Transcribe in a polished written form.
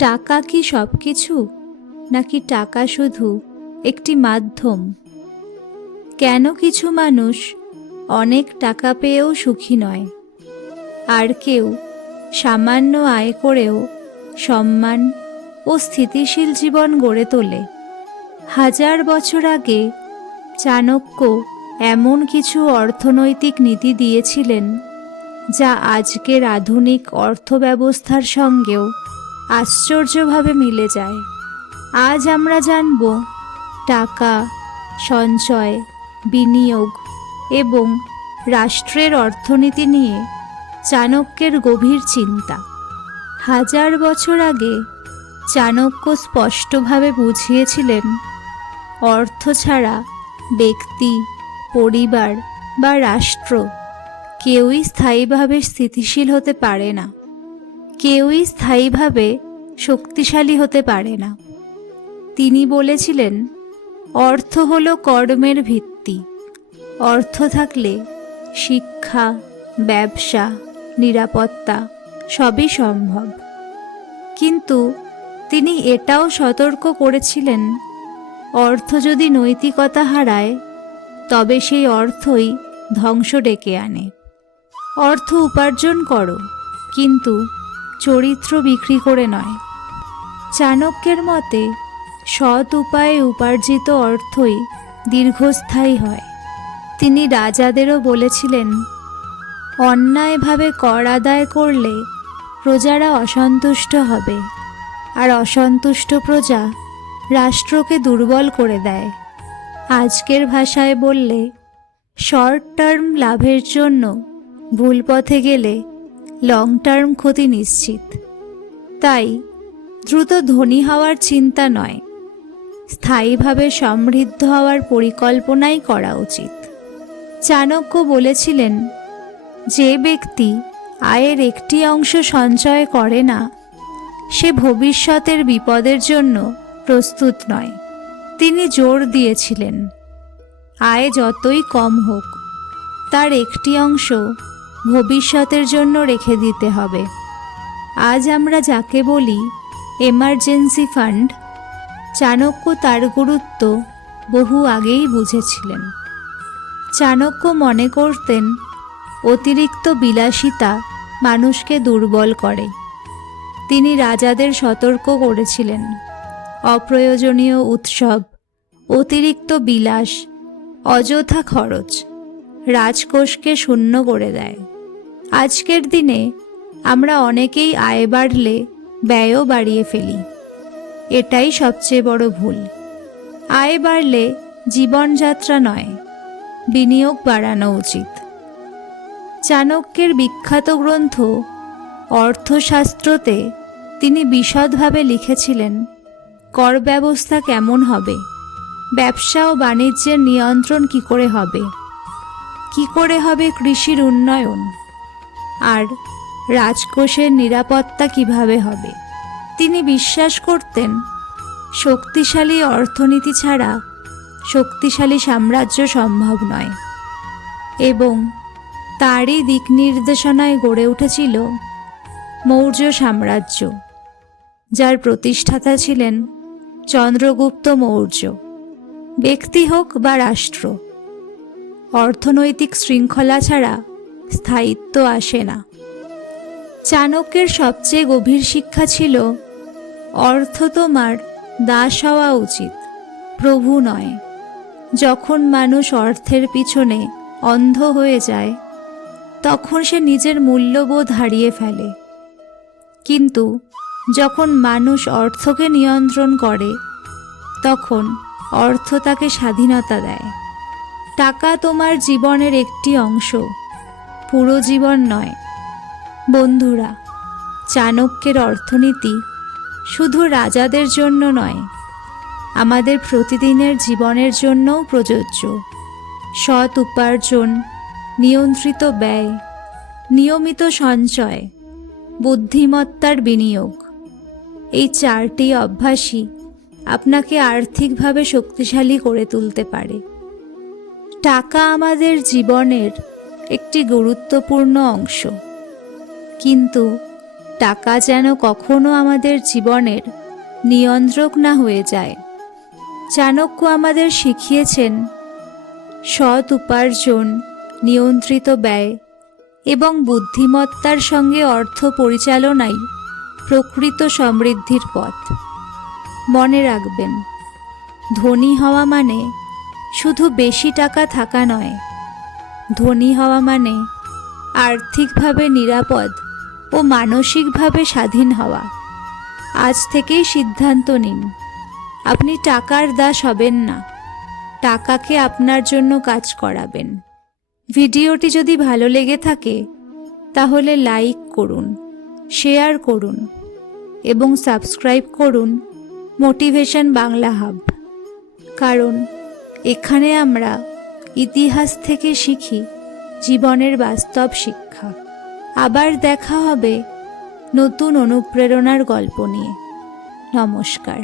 টাকা কি সব কিছু, নাকি টাকা শুধু একটি মাধ্যম? কেন কিছু মানুষ অনেক টাকা পেয়েও সুখী নয়, আর কেউ সামান্য আয় করেও সম্মান ও স্থিতিশীল জীবন গড়ে তোলে? 1000 বছর আগে চাণক্য এমন কিছু অর্থনৈতিক নীতি দিয়েছিলেন যা আজকের আধুনিক অর্থব্যবস্থার সঙ্গেও আশ্চর্যভাবে মিলে যায়। আজ আমরা জানব টাকা, সঞ্চয়, বিনিয়োগ এবং রাষ্ট্রের অর্থনীতি নিয়ে চাণক্যের গভীর চিন্তা। 1000 বছর আগে চাণক্য স্পষ্টভাবে বুঝিয়েছিলেন, অর্থ ছাড়া ব্যক্তি, পরিবার বা রাষ্ট্র কেউই স্থায়ীভাবে স্থিতিশীল হতে পারে না, কেউই স্থায়ীভাবে শক্তিশালী হতে পারে না। তিনি বলেছিলেন, অর্থ হলো কর্মের ভিত্তি। অর্থ থাকলে শিক্ষা, ব্যবসা, নিরাপত্তা সবই সম্ভব। কিন্তু তিনি এটাও সতর্ক করেছিলেন, অর্থ যদি নৈতিকতা হারায় তবে সেই অর্থই ধ্বংস ডেকে আনে। অর্থ উপার্জন করো, কিন্তু চরিত্র বিক্রি করে নয়। চাণক্যের মতে সৎ উপায়ে উপার্জিত অর্থই দীর্ঘস্থায়ী হয়। তিনি রাজাদেরও বলেছিলেন, অন্যায়ভাবে কর আদায় করলে প্রজারা অসন্তুষ্ট হবে, আর অসন্তুষ্ট প্রজা রাষ্ট্রকে দুর্বল করে দেয়। আজকের ভাষায় বললে, শর্ট টার্ম লাভের জন্য ভুল পথে গেলে লং টার্ম ক্ষতি নিশ্চিত। তাই দ্রুত ধনী হওয়ার চিন্তা নয়, স্থায়ীভাবে সমৃদ্ধ হওয়ার পরিকল্পনাই করা উচিত। চাণক্য বলেছিলেন, যে ব্যক্তি আয়ের একটি অংশ সঞ্চয় করে না, সে ভবিষ্যতের বিপদের জন্য প্রস্তুত নয়। তিনি জোর দিয়েছিলেন, আয় যতই কম হোক, তার একটি অংশ ভবিষ্যতের জন্য রেখে দিতে হবে। আজ আমরা যাকে বলি এমার্জেন্সি ফান্ড, চাণক্য তার গুরুত্ব বহু আগেই বুঝেছিলেন। চাণক্য মনে করতেন, অতিরিক্ত বিলাসিতা মানুষকে দুর্বল করে। তিনি রাজাদের সতর্ক করেছিলেন, অপ্রয়োজনীয় উৎসব, অতিরিক্ত বিলাস, অযথা খরচ রাজকোষকে শূন্য করে দেয়। আজকের দিনে আমরা অনেকেই আয় বাড়লে ব্যয়ও বাড়িয়ে ফেলি। এটাই সবচেয়ে বড় ভুল। আয় বাড়লে জীবনযাত্রা নয়, বিনিয়োগ বাড়ানো উচিত। চাণক্যের বিখ্যাত গ্রন্থ অর্থশাস্ত্রতে তিনি বিশদভাবে লিখেছিলেন, কর ব্যবস্থা কেমন হবে, ব্যবসা ও বাণিজ্যের নিয়ন্ত্রণ কি করে হবে, কি করে হবে কৃষির উন্নয়ন, আর রাজকোষের নিরাপত্তা কিভাবে হবে। তিনি বিশ্বাস করতেন, শক্তিশালী অর্থনীতি ছাড়া শক্তিশালী সাম্রাজ্য সম্ভব নয়, এবং তারই দিক নির্দেশনায় গড়ে উঠেছিল মৌর্য সাম্রাজ্য, যার প্রতিষ্ঠাতা ছিলেন চন্দ্রগুপ্ত মৌর্য। ব্যক্তি হোক বা রাষ্ট্র, অর্থনৈতিক শৃঙ্খলা ছাড়া স্থায়িত্ব আসে না। চাণক্যের সবচেয়ে গভীর শিক্ষা ছিল, অর্থ তোমার দাস হওয়া উচিত, প্রভু নয়। যখন মানুষ অর্থের পিছনে অন্ধ হয়ে যায়, তখন সে নিজের মূল্যবোধ হারিয়ে ফেলে। কিন্তু যখন মানুষ অর্থকে নিয়ন্ত্রণ করে, তখন অর্থ তাকে স্বাধীনতা দেয়। টাকা তোমার জীবনের একটি অংশ, পুরো জীবন নয়। বন্ধুরা, চাণক্যের অর্থনীতি শুধু রাজাদের জন্য নয়, আমাদের প্রতিদিনের জীবনের জন্যও প্রযোজ্য। সৎ উপার্জন, নিয়ন্ত্রিত ব্যয়, নিয়মিত সঞ্চয়, বুদ্ধিমত্তার বিনিয়োগ, এই 4টি অভ্যাসই আপনাকে আর্থিকভাবে শক্তিশালী করে তুলতে পারে। টাকা আমাদের জীবনের একটি গুরুত্বপূর্ণ অংশ, কিন্তু টাকা যেন কখনো আমাদের জীবনের নিয়ন্ত্রক না হয়ে যায়। চাণক্য আমাদের শিখিয়েছেন সৎ উপার্জন, নিয়ন্ত্রিত ব্যয় এবং বুদ্ধিমত্তার সঙ্গে অর্থ পরিচালনাই প্রকৃত সমৃদ্ধির পথ। মনে রাখবেন, ধনী হওয়া মানে শুধু বেশি টাকা থাকা নয়, ধনী হওয়া মানে আর্থিকভাবে নিরাপদ ও মানসিকভাবে স্বাধীন হওয়া। আজ থেকেই সিদ্ধান্ত নিন, আপনি টাকার দাস হবেন না, টাকাকে আপনার জন্য কাজ করাবেন। ভিডিওটি যদি ভালো লেগে থাকে তাহলে লাইক করুন, শেয়ার করুন এবং সাবস্ক্রাইব করুন মোটিভেশন বাংলা হাব। কারণ এখানে আমরা ইতিহাস থেকে শিখি জীবনের বাস্তব শিক্ষা। আবার দেখা হবে নতুন অনুপ্রেরণার গল্প নিয়ে। নমস্কার।